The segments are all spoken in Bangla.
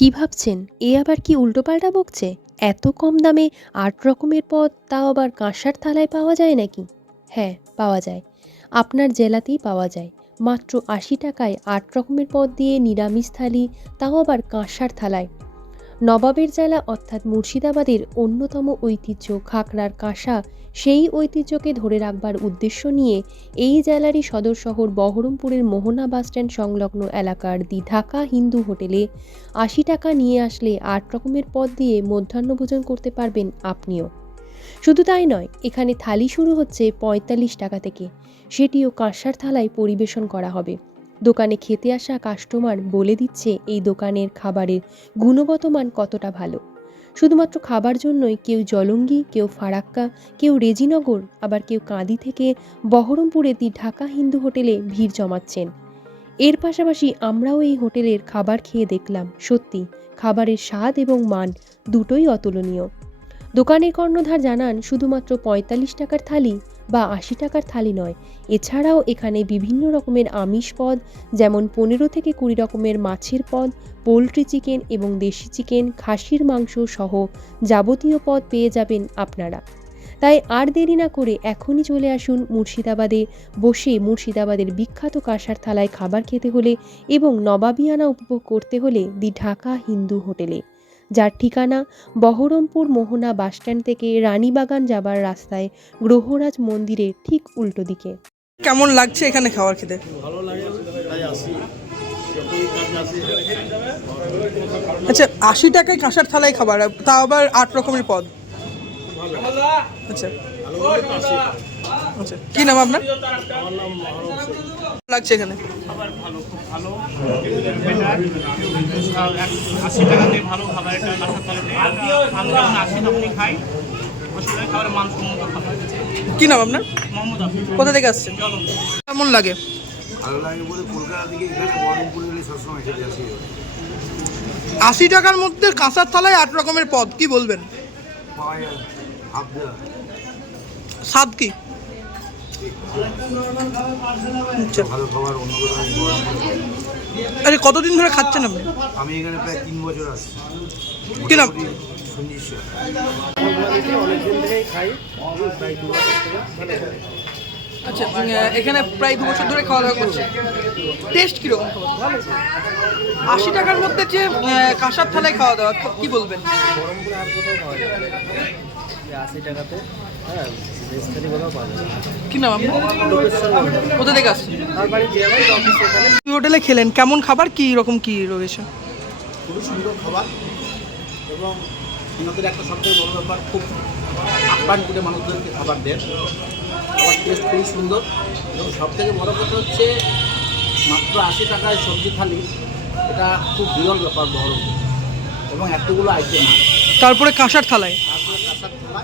কি ভাবছেন? এ আবার কি উল্টোপাল্টা বকছে? এত কম দামে ৮ রকমের পদ, তাও আবার কাঁসার থালায় পাওয়া যায় নাকি? হ্যাঁ, পাওয়া যায়। আপনার জেলাতেই পাওয়া যায়। মাত্র ৮০ টাকায় ৮ রকমের পদ দিয়ে নিরামিষ থালি, তাও আবার কাঁসার থালায়। নবাবের জেলা অর্থাৎ মুর্শিদাবাদের অন্যতম ঐতিহ্য খাকড়ার কাঁসা, সেই ঐতিহ্যকে ধরে রাখবার উদ্দেশ্য নিয়ে এই জেলারই সদর শহর বহরমপুরের মোহনা বাসস্ট্যান্ড সংলগ্ন এলাকার দি ঢাকা হিন্দু হোটেলে ৮০ টাকা নিয়ে আসলে ৮ রকমের পদ দিয়ে মধ্যাহ্নভোজন করতে পারবেন আপনিও। শুধু তাই নয়, এখানে থালি শুরু হচ্ছে ৪৫ টাকা থেকে, সেটিও কাঁসার থালায় পরিবেশন করা হবে। দোকানে খেতে আসা কাস্টমার বলে দিচ্ছে এই দোকানের খাবারের গুণগত মান কতটা ভালো। শুধুমাত্র খাবার জন্যই কেউ জলঙ্গি, কেউ ফারাক্কা, কেউ রেজিনগর, আবার কেউ কাঁদি থেকে বহরমপুরে দি ঢাকা হিন্দু হোটেলে ভিড় জমাচ্ছেন। এর পাশাপাশি আমরাও এই হোটেলের খাবার খেয়ে দেখলাম, সত্যি খাবারের স্বাদ এবং মান দুটোই অতুলনীয়। দোকানের কর্ণধার জানান, শুধুমাত্র ৪৫ টাকার থালি বা ৮০ টাকার থালি নয়, এছাড়াও এখানে বিভিন্ন রকমের আমিষ পদ, যেমন ১৫ থেকে ২০ রকমের মাছের পদ, পোলট্রি চিকেন এবং দেশি চিকেন, খাসির মাংস সহ যাবতীয় পদ পেয়ে যাবেন আপনারা। তাই আর দেরি না করে এখনই চলে আসুন মুর্শিদাবাদে, বসে মুর্শিদাবাদের বিখ্যাত কাঁসার থালায় খাবার খেতে হলে এবং নবাবিয়ানা উপভোগ করতে হলে দি ঢাকা হিন্দু হোটেলে, যার ঠিকানা বহরমপুর মোহনা বাসস্ট্যান্ড থেকে রানীবাগান যাবার রাস্তায় গ্রহরাজ মন্দিরের ঠিক উল্টো দিকে। কেমন লাগছে এখানে খাবার খেতে? ভালো লাগে, তাই আসি। যখনই কাজ আসি। আচ্ছা, ৮০ টাকায় কাঁসার থালায় খাবার, তাও আবার ৮ রকমের পদ। ভালো আচ্ছা ভালো বলে তো আসি। আচ্ছা, কি নাম আপনার? আমার নাম মহরম শেখ। লাগছে এখানে? খাবার ভালো, খুব ভালো, বেটার। ৮০ টাকাতে ভালো খাবার, এটা কাঁসার থালাতে আমরা যখন আসি তখনই খাই। অসুবিধা খাবারের মানসম্মত খাবার। কি নাম আপনার? মোহাম্মদ আফিফ, কোথা থেকে আসছেন? চলুন। কেমন লাগে? ভালো লাগে বলে কলকাতা থেকে এখানে বহরমপুরে গেলে সবসময় খেতে আসি। ৮০ টাকার মধ্যে কাঁসার থালায় ৮ রকমের পদ, কি বলবেন? পাওয়া যায় হাফ দেওয়া। স্বাদ কি? আচ্ছা, ভালো খাবার অন্য কোথাও আমি বহরমপুরে পাই। আরে কতদিন ধরে খাচ্ছেন আপনি? আমি এখানে প্রায় ৩ বছর আসছি। কি নাম? সঞ্জিত স্যার। অনেকদিন থেকেই খাই, প্রায় ২ বছর থেকে। আচ্ছা, এখানে প্রায় ২ বছর ধরে খাওয়া দাওয়া করছে। টেস্ট কিরকম খাবার? ভালো। ৮০ টাকার মধ্যে যে কাঁসার থালায় খাওয়া দাওয়া, কি বলবেন? বহরমপুরে আর কোথাও পাওয়া যায় না। এই ৮০ টাকাতে, হ্যাঁ, রেস্তারি কোথাও পাওয়া যায় না। কি নাম আপনার? লোকেশ্বর মন্দির। কোথা থেকে আসছেন? তার বাড়ি যে আমার অফিস এখানে। এই হোটেলে খেলেন, কেমন খাবার, কি রকম কি রয়েছে? খুবই সুন্দর খাবার এবং ওনাদের একটা সবথেকে বড় ব্যাপার, খুব আপ্যায়ন করে মানুষদেরকে খাবার দেন। খাবার টেস্ট খুবই সুন্দর এবং সবথেকে বড় কথা হচ্ছে মাত্র ৮০ টাকায় সবজি থালি, এটা খুব বিরল ব্যাপার বহরমপুর, এবং এতগুলো আইটেম আছে। তারপরে কাঁসার থালায়। তারপরে কাঁসার থালা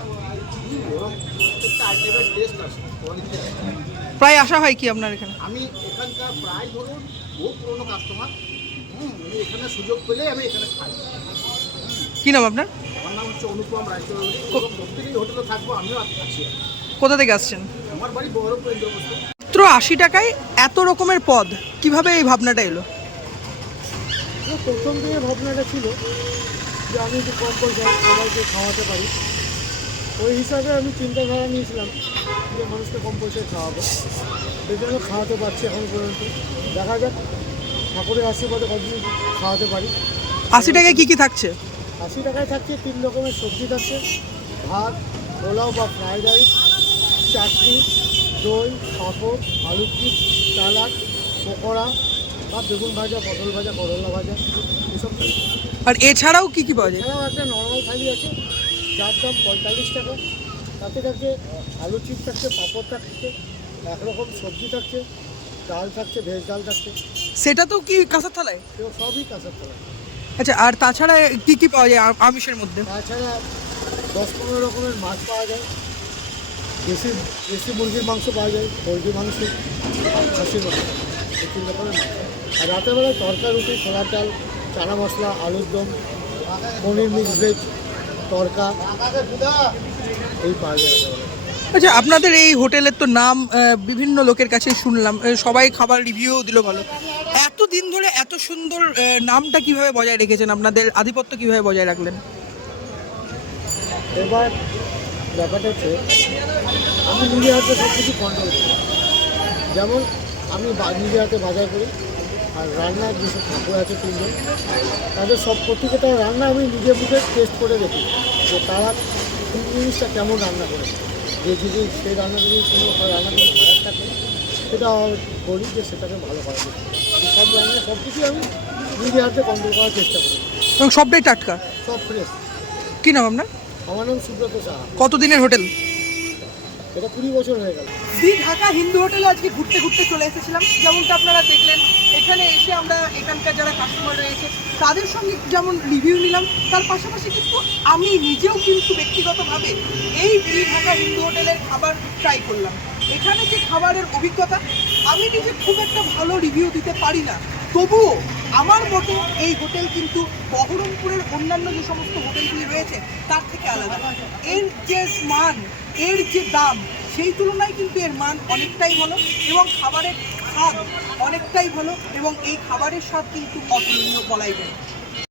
এবং প্রত্যেকটা আইটেমের টেস্ট আছে, কোয়ালিটি আছে। প্রায় আসা হয় কি আপনার এখানে? আমি এখানকার প্রায় ধরুন বহু পুরনো কাস্টমার। আমি এখানে সুযোগ পেলে আমি এখানে খাই। কি নাম আপনার? আমার নাম হচ্ছে অনুপম রায়চৌধুরী এবং প্রত্যেকেই হোটেলে থাকবো, আমিও আছি। কোথা থেকে আসছেন? আমার বাড়ি বহরমপুর ইন্দ্রপ্রস্থ। মাত্র ৮০ টাকায় এত রকমের পদ, কিভাবে এই ভাবনাটা এলো? প্রথম থেকে ভাবনাটা ছিল যে আমি একটু কম পয়সায় সবাইকে খাওয়াতে পারি। ওই হিসাবে আমি চিন্তাধারা নিয়েছিলাম যে মানুষকে কম পয়সায় খাওয়াবো, এই জন্য খাওয়াতে পারছি এখন পর্যন্ত। দেখা যাক ঠাকুরের আশীর্বাদে কতদিন খাওয়াতে পারি। ৮০ টাকায় কি কি থাকছে? ৮০ টাকায় থাকছে ৩ রকমের সবজি থাকছে, ভাত, পোলাও বা ফ্রাইড রাইস, চাটনি, দই, পাঁপড়, আলুর চিপস, স্যালাড, পকোড়া বা বেগুন ভাজা, পটল ভাজা, করলা ভাজা, এসব থাকছে। আর এছাড়াও কি কি পাওয়া যায়? এছাড়াও একটা নর্মাল থালি আছে, যার দাম ৪৫ টাকা। তাতে থাকছে আলু চিপস থাকছে, পাঁপড় থাকছে, একরকম সবজি থাকছে, ডাল থাকছে, ভেজ ডাল থাকছে, সেটা তো কি কাঁসার থালায়? এগুলো সবই কাঁচার তলা। আচ্ছা, আর তাছাড়া কি কি পাওয়া যায় আমিষের মধ্যে? তাছাড়া ১০-১৫ রকমের মাছ পাওয়া যায়, দেশি দেশি মুরগির মাংস পাওয়া যায়, পোলট্রি মাংস আর খাসির মাংস, এই ৩ রকমের মাংস। আর রাতেরবেলায় তরকা রুটি, ছোলার ডাল, চানা মশলা, আলুর দম, পনির মিক্স ভেজ, তরকা, এই পাওয়া যায় রাতেরবেলায়। আচ্ছা, আপনাদের এই হোটেলের তো নাম বিভিন্ন লোকের কাছে শুনলাম, সবাই খাবার রিভিউ দিল ভালো। এত দিন ধরে এত সুন্দর নামটা কিভাবে বজায় রেখেছেন, আপনাদের আধিপত্য কিভাবে বজায় রাখলেন? এবার ব্যাপারটা হচ্ছে আমি নিজে হাতে সব কিছু কন্ট্রোল করি। যেমন আমি নিজে হাতে বাজার করি, আর রান্নার যেসব ঠাকুর আছে 3 জন, তাদের সব প্রত্যেকটা রান্না আমি নিজের মুখে টেস্ট করে দেখি যে তারা কোন জিনিসটা কেমন রান্না করেছে। যে যদি সেই রান্না যদি কোনো রান্না যদি খারাপ থাকে সেটা বলি যে সেটাকে ভালো করা যায়। সব রান্না সব কিছুই আমি নিজে হাতে কন্ট্রোল করার চেষ্টা করি, এবং সবটাই টাটকা। সব ফ্রেশ। কি নাম আপনার? আমার নাম সুব্রত সাহা। কতদিনের হোটেল? এটা 20 বছর হয়ে গেল। দি ঢাকা হিন্দু হোটেলে আজকে ঘুরতে ঘুরতে চলে এসেছিলাম। যেমনটা আপনারা দেখলেন, এখানে এসে আমরা এখানকার যারা কাস্টমার রয়েছে তাদের সঙ্গে যেমন রিভিউ নিলাম, তার পাশাপাশি কিন্তু আমি নিজেও কিন্তু ব্যক্তিগতভাবে এই দি ঢাকা হিন্দু হোটেলের খাবার ট্রাই করলাম। এখানে যে খাবারের অভিজ্ঞতা, আমি নিজে খুব একটা ভালো রিভিউ দিতে পারি না, তবুও আমার মতে এই হোটেল কিন্তু বহরমপুরের অন্যান্য যে সমস্ত হোটেলগুলি রয়েছে তার থেকে আলাদা। এর যে মান, এর যে দাম, সেই তুলনায় কিন্তু এর মান অনেকটাই ভালো এবং খাবারের স্বাদ অনেকটাই ভালো, এবং এই খাবারের স্বাদ কিন্তু অতুলনীয় বলাই যায়।